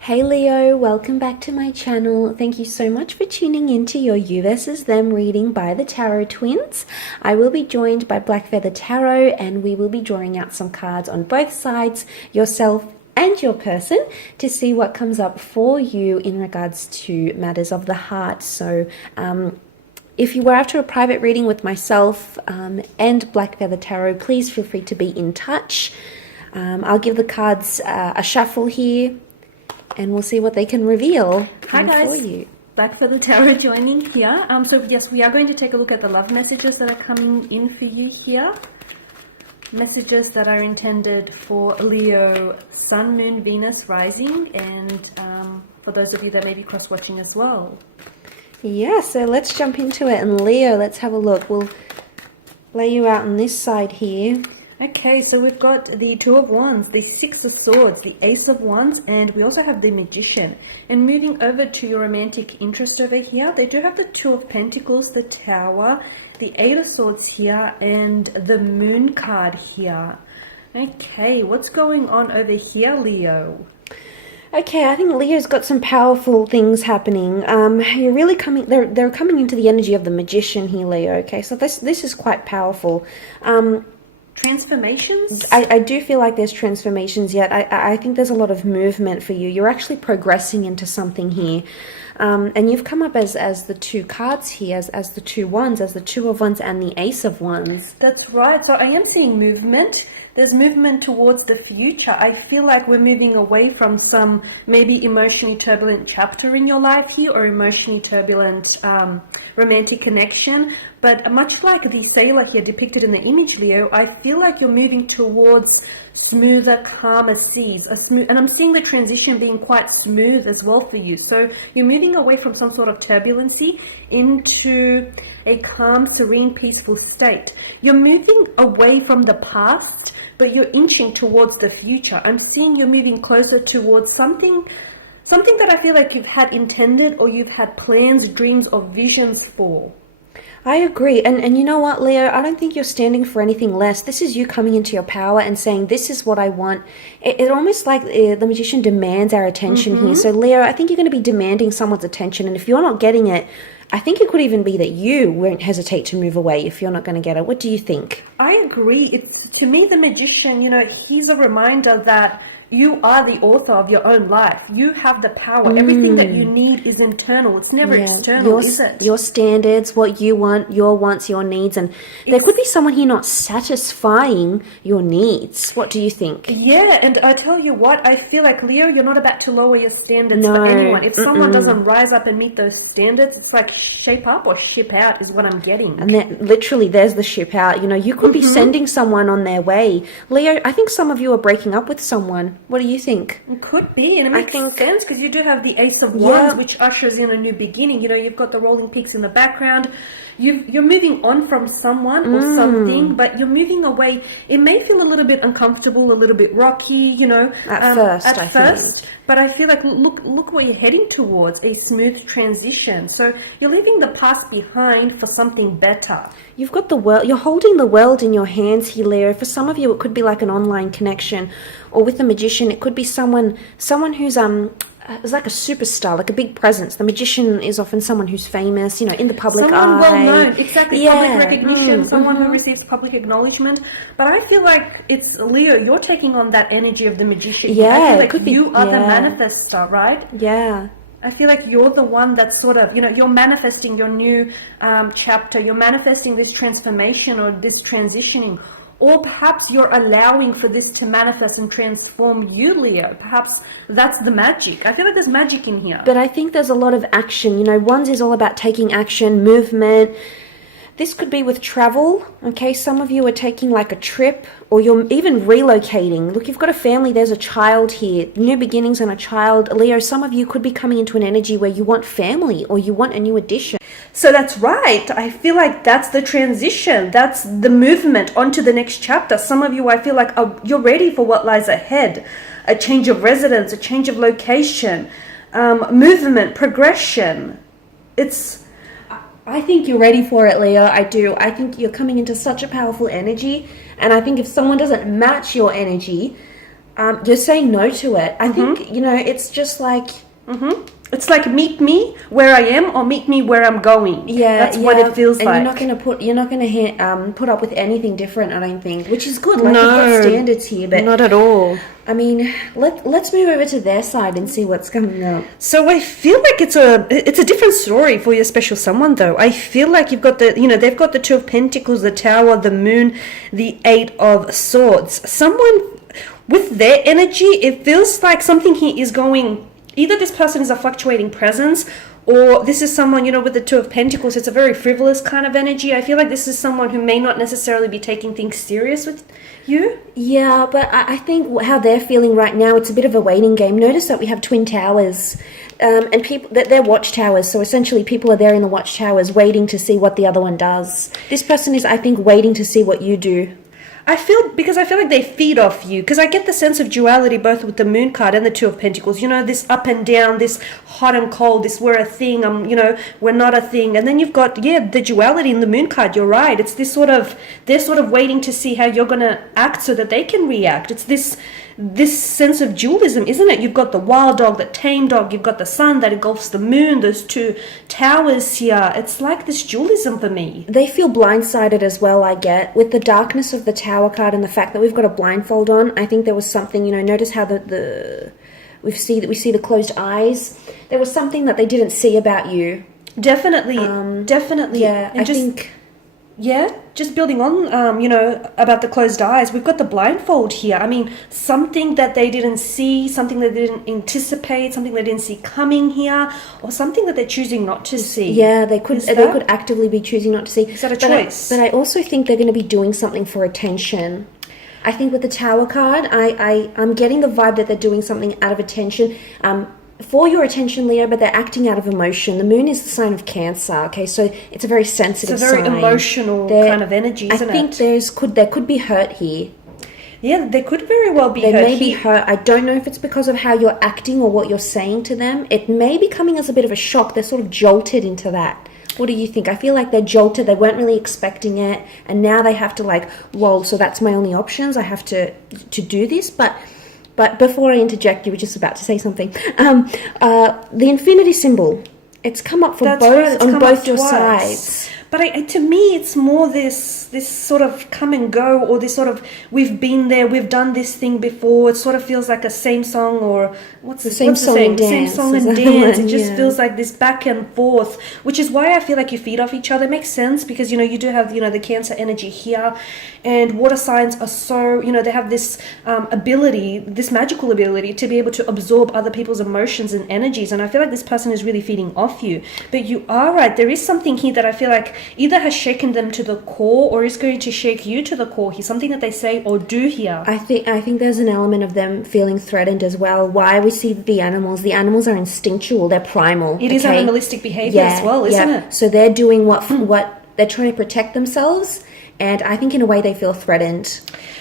Hey Leo, welcome back to my channel. Thank you so much for tuning into your You versus Them reading by the Tarot Twins. I will be joined by Black Feather Tarot and we will be drawing out some cards on both sides, yourself and your person, to see what comes up for you in regards to matters of the heart. So if you were after a private reading with myself and Black Feather Tarot, please feel free to be in touch. I'll give the cards a shuffle here and we'll see what they can reveal. Hi guys, for you. Black Feather Tarot joining here. So yes, we are going to take a look at the love messages that are coming in for you here. Messages that are intended for Leo, Sun, Moon, Venus, Rising, and for those of you that may be cross-watching as well. Yeah, so let's jump into it. And Leo, let's have a look. We'll lay you out on this side here. Okay, so we've got the Two of Wands, the Six of Swords, the Ace of Wands, and we also have the Magician. And moving over to your romantic interest over here, they do have the Two of Pentacles, the Tower, the Eight of Swords here, and the Moon card here. Okay, what's going on over here, Leo? Okay, I think Leo's got some powerful things happening. You're really coming. They're coming into the energy of the Magician here, Leo. Okay, so this is quite powerful. Transformations? I do feel like there's transformations yet. I think there's a lot of movement for you. You're actually progressing into something here. And you've come up as the two cards here, as the two wands, as the Two of Wands and the Ace of Wands. That's right. So I am seeing movement. There's movement towards the future. I feel like we're moving away from some maybe emotionally turbulent chapter in your life here, or emotionally turbulent romantic connection. But much like the sailor here depicted in the image, Leo, I feel like you're moving towards smoother, calmer seas. And I'm seeing the transition being quite smooth as well for you. So you're moving away from some sort of turbulency into a calm, serene, peaceful state. You're moving away from the past, but you're inching towards the future. I'm seeing you're moving closer towards something that I feel like you've had intended, or you've had plans, dreams, or visions for. I agree. And you know what, Leo? I don't think you're standing for anything less. This is you coming into your power and saying, this is what I want. It almost like the Magician demands our attention here. So, Leo, I think you're going to be demanding someone's attention. And if you're not getting it, I think it could even be that you won't hesitate to move away if you're not going to get it. What do you think? I agree. To me, the Magician, he's a reminder that you are the author of your own life. You have the power. Everything that you need is internal. It's never external, is it? Your standards, what you want, your wants, your needs. And there could be someone here not satisfying your needs. What do you think? Yeah, and I tell you what, I feel like, Leo, you're not about to lower your standards for anyone. If someone doesn't rise up and meet those standards, it's like shape up or ship out is what I'm getting. And literally, there's the ship out. You could be sending someone on their way. Leo, I think some of you are breaking up with someone. What do you think? It could be, and it makes sense because you do have the Ace of Wands, which ushers in a new beginning. You've got the rolling peaks in the background. You're moving on from someone or something, but you're moving away. It may feel a little bit uncomfortable, a little bit rocky, At first. But I feel like look what you're heading towards, a smooth transition. So you're leaving the past behind for something better. You've got the world. You're holding the world in your hands here, Leo. For some of you, it could be like an online connection, or with the Magician, it could be someone who's is like a superstar, like a big presence. The Magician is often someone who's famous, in the public eye. Someone well known, exactly. Public recognition, someone who receives public acknowledgement. But I feel like it's, Leo, you're taking on that energy of the Magician. Yeah, I feel like it could be, you are the manifestor, right? Yeah. I feel like you're the one that's sort of, you're manifesting your new chapter. You're manifesting this transformation or this transitioning. Or perhaps you're allowing for this to manifest and transform you, Leo. Perhaps that's the magic. I feel like there's magic in here. But I think there's a lot of action. Wands is all about taking action, movement. This could be with travel, okay? Some of you are taking like a trip, or you're even relocating. Look, you've got a family, there's a child here, new beginnings and a child. Leo, some of you could be coming into an energy where you want family, or you want a new addition. So that's right. I feel like that's the transition. That's the movement onto the next chapter. Some of you, I feel like you're ready for what lies ahead. A change of residence, a change of location, movement, progression. I think you're ready for it, Leo. I do. I think you're coming into such a powerful energy. And I think if someone doesn't match your energy, You're saying no to it. I think, it's just like... It's like meet me where I am or meet me where I'm going. That's what it feels and like. You're not gonna put up with anything different, I don't think, which is good. Like, you've got standards here, but not at all. I mean, let's move over to their side and see what's coming up. So I feel like it's a different story for your special someone, though. I feel like you've got they've got the Two of Pentacles, the Tower, the Moon, the Eight of Swords. Someone with their energy, it feels like something here is going. Either this person is a fluctuating presence, or this is someone, with the Two of Pentacles, it's a very frivolous kind of energy. I feel like this is someone who may not necessarily be taking things serious with you. Yeah, but I think how they're feeling right now, it's a bit of a waiting game. Notice that we have twin towers, and people that they're watchtowers. So essentially, people are there in the watchtowers waiting to see what the other one does. This person is, I think, waiting to see what you do. I feel like they feed off you, because I get the sense of duality both with the Moon card and the Two of Pentacles. This up and down, this hot and cold, this we're a thing, we're not a thing. And then you've got, the duality in the Moon card. You're right. It's this they're sort of waiting to see how you're going to act so that they can react. It's this sense of dualism, isn't it? You've got the wild dog, the tame dog, you've got the sun that engulfs the moon, those two towers here. It's like this dualism for me. They feel blindsided as well, I get. With the darkness of the Tower card and the fact that we've got a blindfold on, I think there was something, notice how we see the closed eyes. There was something that they didn't see about you. Definitely. Yeah, and just building on, about the closed eyes, we've got the blindfold here. I mean, something that they didn't see, something that they didn't anticipate, something they didn't see coming here, or something that they're choosing not to see. Yeah, they could actively be choosing not to see. Is that a choice? But I also think they're going to be doing something for attention. I think with the Tower card, I'm getting the vibe that they're doing something out of attention. For your attention, Leo, but they're acting out of emotion. The moon is the sign of Cancer, okay? So it's a very sensitive sign. It's a very emotional kind of energy, isn't it? I think there could be hurt here. Yeah, there could very well be hurt. They may be hurt. I don't know if it's because of how you're acting or what you're saying to them. It may be coming as a bit of a shock. They're sort of jolted into that. What do you think? I feel like they're jolted. They weren't really expecting it. And now they have to so that's my only options. I have to do this. But before I interject, you were just about to say something. The infinity symbol, it's come up for both your sides. But to me, it's more this sort of come and go, or this sort of, we've been there, we've done this thing before. It sort of feels like a same song, or same song and dance. Same song and dance. It just feels like this back and forth, which is why I feel like you feed off each other. It makes sense because, you do have, the Cancer energy here, and water signs are so, they have this ability, this magical ability to be able to absorb other people's emotions and energies. And I feel like this person is really feeding off you. But you are right. There is something here that I feel like either has shaken them to the core or is going to shake you to the core here. Something that they say or do here. I think there's an element of them feeling threatened as well. Why we see the animals are instinctual, they're primal. It is animalistic behavior as well, isn't it? So they're doing what they're trying to protect themselves, and I think in a way they feel threatened.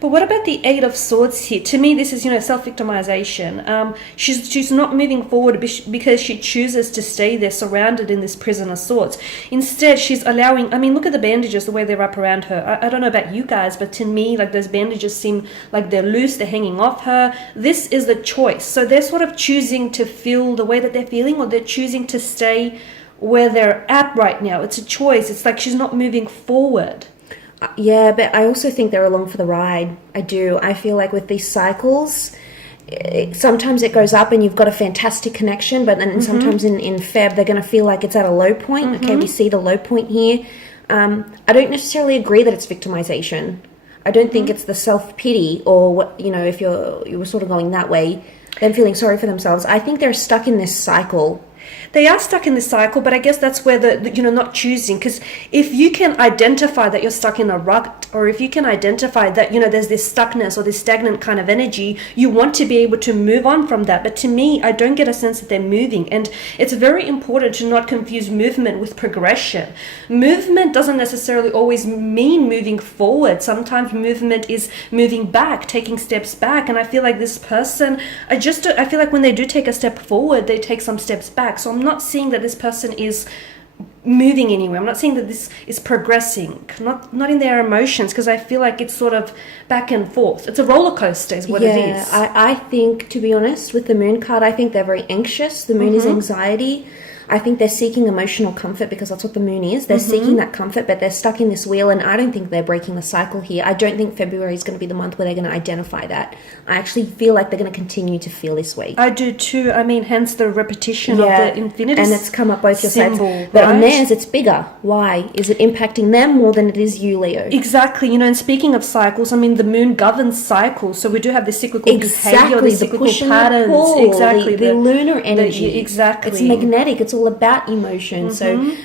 But what about the Eight of Swords here? To me, this is, self-victimization. She's not moving forward because she chooses to stay there surrounded in this prison of swords. Instead, she's allowing, look at the bandages, the way they wrap around her. I don't know about you guys, but to me, those bandages seem like they're loose, they're hanging off her. This is the choice. So they're sort of choosing to feel the way that they're feeling, or they're choosing to stay where they're at right now. It's a choice. It's like she's not moving forward. Yeah, but I also think they're along for the ride. I do. I feel like with these cycles, sometimes it goes up and you've got a fantastic connection, but then sometimes in Feb, they're going to feel like it's at a low point. Okay, we see the low point here. I don't necessarily agree that it's victimization. I don't think it's the self-pity or, what if you were sort of going that way, them feeling sorry for themselves. I think they're stuck in this cycle. They are stuck in this cycle, but I guess that's where the not choosing, because if you can identify that you're stuck in a rut, or if you can identify that, there's this stuckness or this stagnant kind of energy, you want to be able to move on from that. But to me, I don't get a sense that they're moving. And it's very important to not confuse movement with progression. Movement doesn't necessarily always mean moving forward. Sometimes movement is moving back, taking steps back. And I feel like this person, I feel like when they do take a step forward, they take some steps back. So I'm not seeing that this person is moving anywhere. I'm not saying that this is progressing, not in their emotions, because I feel like it's sort of back and forth. It's a roller coaster is what it is. I think, to be honest, with the moon card, I think they're very anxious. The moon is anxiety. I think they're seeking emotional comfort because that's what the moon is. They're seeking that comfort, but they're stuck in this wheel, and I don't think they're breaking the cycle here. I don't think February is going to be the month where they're going to identify that. I actually feel like they're going to continue to feel this way. I do too. I mean, hence the repetition of the infinity and it's come up both your sides. But right? On theirs, it's bigger. Why? Is it impacting them more than it is you, Leo? Exactly. You know, and speaking of cycles, I mean, the moon governs cycles, so we do have the cyclical behavior, the cyclical patterns. Exactly. The lunar energy. Exactly. It's magnetic. It's all about emotion. So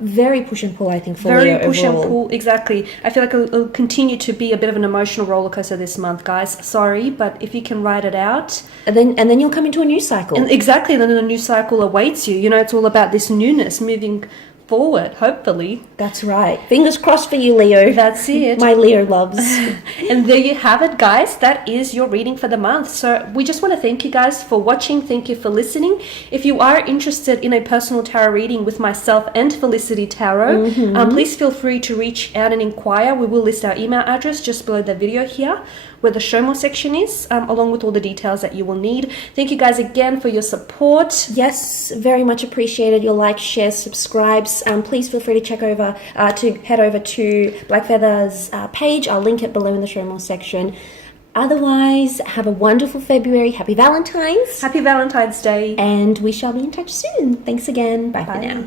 very push and pull, I think, for Leo push overall. and pull, exactly. I feel like it'll continue to be a bit of an emotional roller coaster this month, guys. Sorry, but if you can ride it out, and then you'll come into a new cycle. And exactly, then a new cycle awaits you. You know, it's all about this newness, moving forward, hopefully. That's right. Fingers crossed for you, Leo. That's it. My Leo loves. And there you have it, guys. That is your reading for the month. So we just want to thank you guys for watching. Thank you for listening. If you are interested in a personal tarot reading with myself and Felicity Tarot, please feel free to reach out and inquire. We will list our email address just below the video here, where the show more section is, along with all the details that you will need. Thank you guys again for your support. Yes, very much appreciated. Your likes, shares, subscribes. Please feel free to head over to Blackfeather's page. I'll link it below in the show more section. Otherwise, have a wonderful February. Happy Valentine's. Happy Valentine's Day. And we shall be in touch soon. Thanks again. Bye. For now.